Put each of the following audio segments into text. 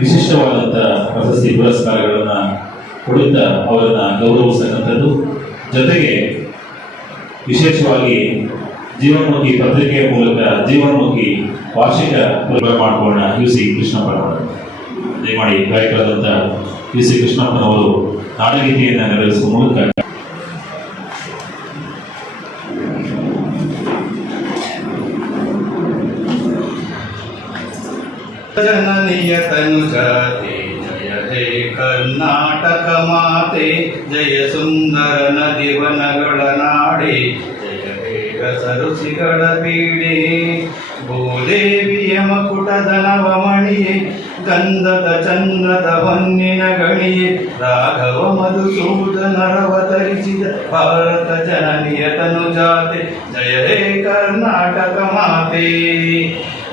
ವಿಶಿಷ್ಟವಾದಂಥ ಪ್ರಶಸ್ತಿ ಪುರಸ್ಕಾರಗಳನ್ನು ಕೊಡುತ್ತಾ ಅವರನ್ನು ಗೌರವಿಸ್ತಕ್ಕಂಥದ್ದು. ಜೊತೆಗೆ ವಿಶೇಷವಾಗಿ ಜೀವನ್ಮುಖಿ ಪತ್ರಿಕೆಯ ಮೂಲಕ ಜೀವನ್ಮುಖಿ ವಾರ್ಷಿಕ ಮಾಡಿಕೊಳ್ಳೋಣ UC ಕೃಷ್ಣಪ್ಪನವರು. ದಯಮಾಡಿ ಗಾಯಕರಾದಂಥ UC ಕೃಷ್ಣಪ್ಪನವರು ನಾಡಗೀತೆಯನ್ನು ನೆರವೇರಿಸುವ ಮೂಲಕ ಜನನಿಯ ತನುಜಾತೆ ಜಯ ಹೇ ಕರ್ನಾಟಕ ಮಾತೆ, ಜಯ ಸುಂದರ ನದಿವನಗಳ ನಾಡೆ, ಜಯ ಹೇ ರಸರುಚಿಗಳ ಪೀಡೆ, ಭೂದೇವಿಯ ಮಕುಟದ ನವಮಣಿಯೇ, ಗಂಧದ ಚಂದದ ಹೊನ್ನಿನ ಗಣಿಯೇ, ರಾಘವ ಮಧುಸೂದನರವತರಿಸಿದ ಭಾರತ ಜನನಿಯ ತನುಜಾತೆ, ಜಯ ಹೇ ಕರ್ನಾಟಕ ಮಾತೆ.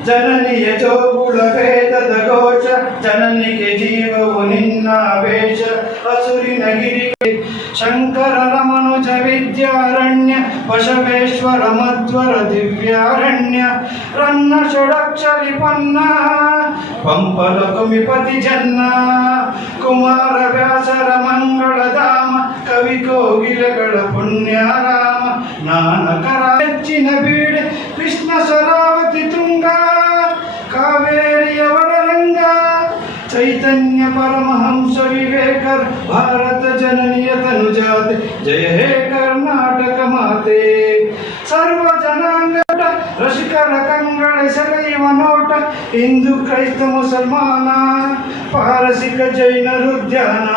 ಜನನಿಯ ಜೋಗುಳ ವೇದದ ಘೋಷ, ಜನನಿಗೆ ಜೀವವು ನಿನ್ನ ವೇಷ, ಹಸುರಿನ ಗಿರಿಗೆ ಶಂಕರ ರಮನುಜ ವಿದ್ಯಾರಣ್ಯ, ಬಸವೇಶ್ವರ ಮಧ್ವರ ದಿವ್ಯಾರಣ್ಯ, ರನ್ನ ಷಡಕ್ಷರಿ ಪನ್ನ ಪಂಪಲ ಕುಮಿಪತಿ ಜನ್ನ, ಕುಮಾರ ವ್ಯಾಸರ ಮಂಗಳಧಾಮ, ಕವಿ ಕೋಗಿಲೆಗಳ ಪುಣ್ಯಾರಾಮ, ನಾನಕರ ಹೆಚ್ಚಿನ ಬೀಡೆ, ಕೃಷ್ಣ ಸರಾವತಿ ತುಂಗ, ಕಾವೇರಿಯವರ ರಂಗ, ಚೈತನ್ಯ ಪರಮಹಂಸ ವಿವೇಕರ್ ಭಾರತ ಜನನಿಯ ತನುಜಾತೆ, ಜಯ ಹೇ ಕರ್ನಾಟಕ ಮಾತೆ. ಸರ್ವ ಜನಾಂಗ ರಸಿಕರ ಕಂಗಳ ಸೆಳೆಯುವ ನೋಟ, ಹಿಂದೂ ಕ್ರೈಸ್ತ ಮುಸಲ್ಮಾನ ಪಾರಸಿಕ ಜೈನರುದ್ಯಾನ,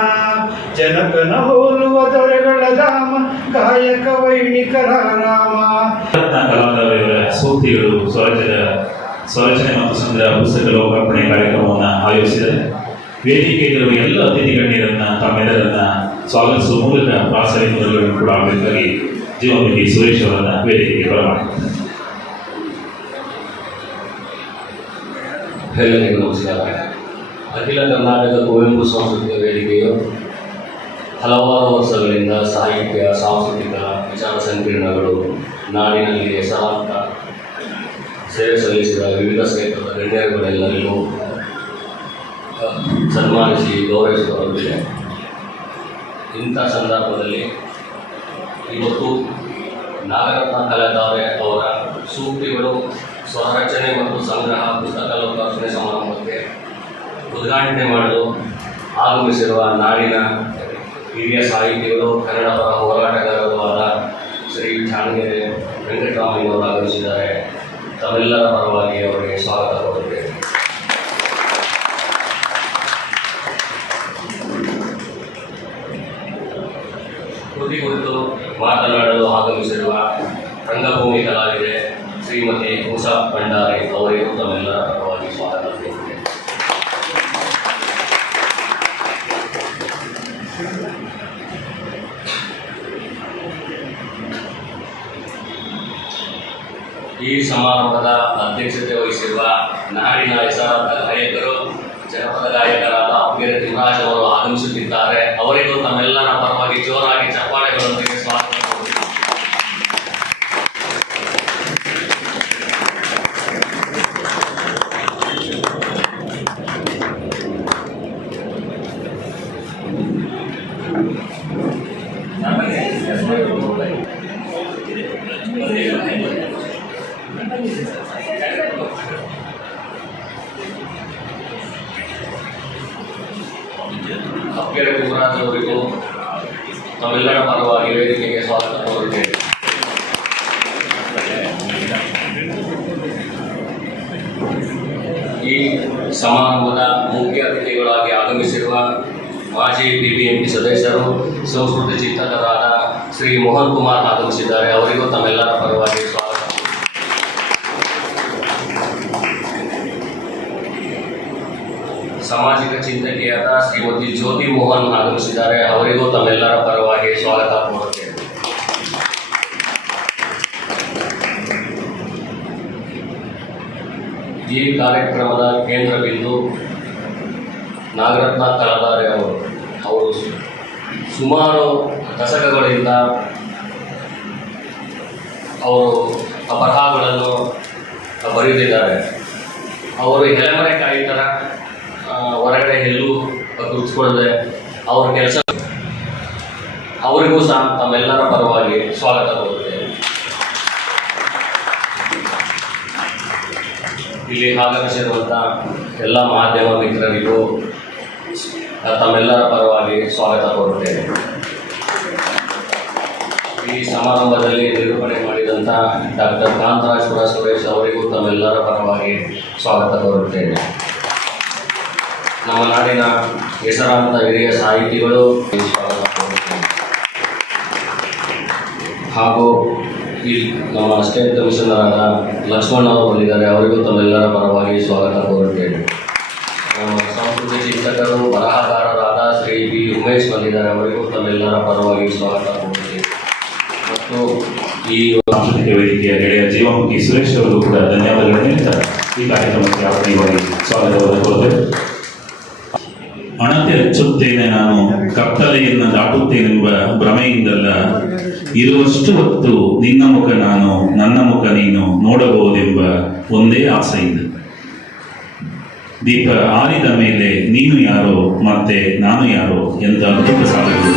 ಜನಕನ ಹೋಲುವ ದೊರೆಗಳ ಧಾಮ, ಗಾಯಕ ವೈಣಿಕರ ರಾಮ. ಕಲಾವಿದರ ಸೂಕ್ತಿಗಳು ಸ್ವರಚನೆ ಮತ್ತು ಸಂಗ್ರಹ ಪುಸ್ತಕ ಲೋಕಾರ್ಪಣೆ ಕಾರ್ಯಕ್ರಮವನ್ನು ಆಯೋಜಿಸಿದರೆ ವೇದಿಕೆಯಲ್ಲಿರುವ ಎಲ್ಲ ಅತಿಥಿ ಗಣ್ಯರನ್ನ ತಮ್ಮೆಲ್ಲರನ್ನ ಸ್ವಾಗತಿಸುವ ಮೂಲಕ ಪ್ರಾಸ್ತಾವಿಕ ಮೊದಲುಗಳನ್ನು ಕೂಡ ಆಗಬೇಕಾಗಿ ಜೀವನ್ಮುಖಿ ಸುರೇಶ್ ಅವರನ್ನ ವೇದಿಕೆಗೆ ಬರಮಾಡಿದ್ದಾರೆ. ಎಲ್ಲರಿಗೂ ನಮಸ್ಕಾರ. ಅಖಿಲ ಕರ್ನಾಟಕ ಕುವೆಂಪು ಸಾಂಸ್ಕೃತಿಕ ವೇದಿಕೆಯು ಹಲವಾರು ವರ್ಷಗಳಿಂದ ಸಾಹಿತ್ಯ, ಸಾಂಸ್ಕೃತಿಕ ವಿಚಾರ ಸಂಕಿರಣಗಳು, ನಾಡಿನಲ್ಲಿ ಹೆಸರಾಂತ ಸೇವೆ ಸಲ್ಲಿಸಿದ ವಿವಿಧ ಕ್ಷೇತ್ರದ ಗಣ್ಯರುಗಳೆಲ್ಲರಿಗೂ ಸನ್ಮಾನಿಸಿ ಗೌರವಿಸಿಕೊಳ್ಳುತ್ತಿದೆ. ಇಂಥ ಸಂದರ್ಭದಲ್ಲಿ ಇವತ್ತು ನಾಗರತ್ನ ಕಲಾಧಾರೆ ಅವರ ಸೂಕ್ತಿಗಳು ಸ್ವರಚನೆ ಮತ್ತು ಸಂಗ್ರಹ ಪುಸ್ತಕ ಲೋಕಾರ್ಪಣೆ ಸಮಾರಂಭಕ್ಕೆ ಉದ್ಘಾಟನೆ ಮಾಡಲು ಆಗಮಿಸಿರುವ ನಾಡಿನ ಹಿರಿಯ ಸಾಹಿತಿಗಳು, ಕನ್ನಡ ಪರ ಹೋರಾಟಗಾರರು ಆದ ಶ್ರೀ ಚಾಣಗೆರೆ ವೆಂಕಟರಾಮಯ್ಯವರು ಆಗಮಿಸಿದ್ದಾರೆ. ತಮ್ಮೆಲ್ಲರ ಪರವಾಗಿ ಅವರಿಗೆ ಸ್ವಾಗತ ಕೋರುತ್ತೇವೆ. ಕೃತಿ ಕುರಿತು ಮಾತನಾಡಲು ಆಗಮಿಸಿರುವ ರಂಗಭೂಮಿ ಕಲಾವಿದೆ ಶ್ರೀಮತಿ ಉಷಾ ಭಂಡಾರಿ ಅವರಿಗೂ ತಮ್ಮೆಲ್ಲರ ಪರವಾಗಿ ಸ್ವಾಗತ ಕೋರುತ್ತೇವೆ. ಈ ಸಮಾರಂಭದ ಅಧ್ಯಕ್ಷತೆ ವಹಿಸಿರುವ ನಾಡಿನ ಹೆಸರಾಂತ ಗಾಯಕರು, ಜನಪದ ಗಾಯಕರಾದ ಅಬ್ಬೇರ ತಿಮ್ಮರಾಜ್ ಅವರು ಆಗಮಿಸುತ್ತಿದ್ದಾರೆ. ಅವರಿಗೂ ತಮ್ಮೆಲ್ಲರ ಪರವಾಗಿ ಜೋರಾಗಿ ಚಪ್ಪಾಳೆಗಳೊಂದಿಗೆ ಸ್ವಾಗತ. ಅಬ್ಬೇರ ತಿಮ್ಮರಾಜ್ ಅವರಿಗೂ ತಮ್ಮೆಲ್ಲರ ಪರವಾಗಿ ವೇದಿಕೆಗೆ ಸ್ವಾಗತ ಕೋರುತ್ತೇವೆ. ಈ ಸಮಾರಂಭದ ಮುಖ್ಯ ಅತಿಥಿಗಳಾಗಿ ಆಗಮಿಸಿರುವ ಮಾಜಿ BBMP ಸದಸ್ಯರು, ಸಂಸ್ಕೃತಿ ಚಿಂತಕರಾದ ಶ್ರೀ ಮೋಹನ್ ಕುಮಾರ್ ಆಗಮಿಸಿದ್ದಾರೆ. ಅವರಿಗೂ ತಮ್ಮೆಲ್ಲರ ಪರವಾಗಿ ಸ್ವಾಗತ. ಸಾಮಾಜಿಕ ಚಿಂತಕಿಯಾದ ಶ್ರೀಮತಿ ಜ್ಯೋತಿ ಮೋಹನ್ ಆಗಮಿಸಿದ್ದಾರೆ. ಅವರಿಗೂ ತಮ್ಮೆಲ್ಲರ ಪರವಾಗಿ ಸ್ವಾಗತ ಕೋರುತ್ತೇವೆ. ಈ ಕಾರ್ಯಕ್ರಮದ ಕೇಂದ್ರ ಬಿಂದು ನಾಗರತ್ನ ಕಲಾಧಾರೆ ಅವರು ಸುಮಾರು ದಶಕಗಳಿಂದ ಅವರು ಬರಹಗಳನ್ನು ಬರೆದಿದ್ದಾರೆ. ಅವರು ಎಲೆಮರೆಕಾಯಿ ಥರ ಹೊರಗಡೆ ಗುರುತಿಸ್ಕೊಳ್ಳದೆ ಅವ್ರ ಕೆಲಸ ಅವರಿಗೂ ಸಹ ತಮ್ಮೆಲ್ಲರ ಪರವಾಗಿ ಸ್ವಾಗತ ಕೋರುತ್ತೇನೆ. ಇಲ್ಲಿ ಆಗಮಿಸಿರುವಂಥ ಎಲ್ಲ ಮಾಧ್ಯಮ ಮಿತ್ರರಿಗೂ ತಮ್ಮೆಲ್ಲರ ಪರವಾಗಿ ಸ್ವಾಗತ ಕೋರುತ್ತೇನೆ. ಈ ಸಮಾರಂಭದಲ್ಲಿ ನಿರೂಪಣೆ ಮಾಡಿದಂಥ ಡಾಕ್ಟರ್ ಕಾಂತರಾಜಪುರ ಸುರೇಶ್ ಅವರಿಗೂ ತಮ್ಮೆಲ್ಲರ ಪರವಾಗಿ ಸ್ವಾಗತ ಕೋರುತ್ತೇನೆ. ನಮ್ಮ ನಾಡಿನ ಹೆಸರಾಂತ ಹಿರಿಯ ಸಾಹಿತಿಗಳು ಸ್ವಾಗತ ಕೋರುತ್ತೇನೆ. ಹಾಗೂ ಈ ನಮ್ಮ ಸ್ಟೇಟ್ ಕಮಿಷನರಾದ ಲಕ್ಷ್ಮಣ್ ಅವರು ಬಂದಿದ್ದಾರೆ, ಅವರಿಗೂ ತಮ್ಮೆಲ್ಲರ ಪರವಾಗಿ ಸ್ವಾಗತ ಕೋರುತ್ತೇನೆ. ನಮ್ಮ ಸಂಸ್ಕೃತಿ ಚಿಂತಕರು ಬರಹಗಾರರಾದ ಶ್ರೀ ಬಿ ಉಮೇಶ್ ಬಂದಿದ್ದಾರೆ, ಅವರಿಗೂ ತಮ್ಮೆಲ್ಲರ ಪರವಾಗಿ ಸ್ವಾಗತ ಕೋರುತ್ತೇನೆ. ಮತ್ತು ಈ ಸಾಂಸ್ಕೃತಿಕ ವೇದಿಕೆಯ ಗೆಳೆಯ ಜೀವಮುಖಿ ಸುರೇಶ್ ಅವರಿಗೂ ಕೂಡ ಧನ್ಯವಾದಗಳನ್ನು ಹೇಳ್ತಾ ಈ ಕಾರ್ಯಕ್ರಮಕ್ಕೆ ಆತ್ಮೀಯವಾಗಿ ಸ್ವಾಗತವನ್ನು ಕೋರುತ್ತೇವೆ. ಅಣತೆ ಹಚ್ಚುತ್ತೇನೆ ನಾನು ಕತ್ತಲೆಯನ್ನು ದಾಟುತ್ತೇನೆಂಬ ಭ್ರಮೆಯಿಂದಲ್ಲ, ಇರುವಷ್ಟು ಹೊತ್ತು ನಿನ್ನ ಮುಖ ನಾನು ನನ್ನ ಮುಖ ನೀನು ನೋಡಬಹುದೆಂಬ ಒಂದೇ ಆಸೆಯಿಂದ. ದೀಪ ಆರಿದ ಮೇಲೆ ನೀನು ಯಾರೋ ಮತ್ತೆ ನಾನು ಯಾರೋ ಎಂದ ಅದ್ಭುತ ಸಾಲುಗಳು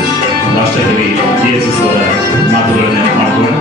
ರಾಷ್ಟ್ರಕವಿ ಜಿ.ಎಸ್.ಎಸ್. ಅವರ ಮಾತುಗಳನ್ನು ಮಾಡಿಕೊಂಡು